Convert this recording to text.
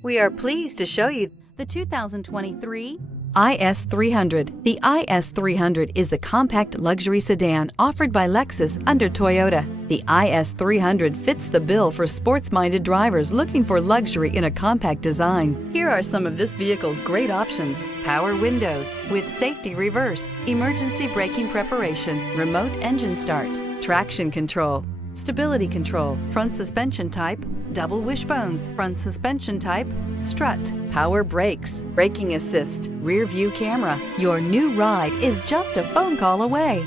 We are pleased to show you the 2023 IS300. The IS300 is the compact luxury sedan offered by Lexus under Toyota. The IS300 fits the bill for sports-minded drivers looking for luxury in a compact design. Here are some of this vehicle's great options: power windows with safety reverse, emergency braking preparation, remote engine start, traction control, stability control, front suspension type, double wishbones, front suspension type, strut, power brakes, braking assist, rear view camera. Your new ride is just a phone call away.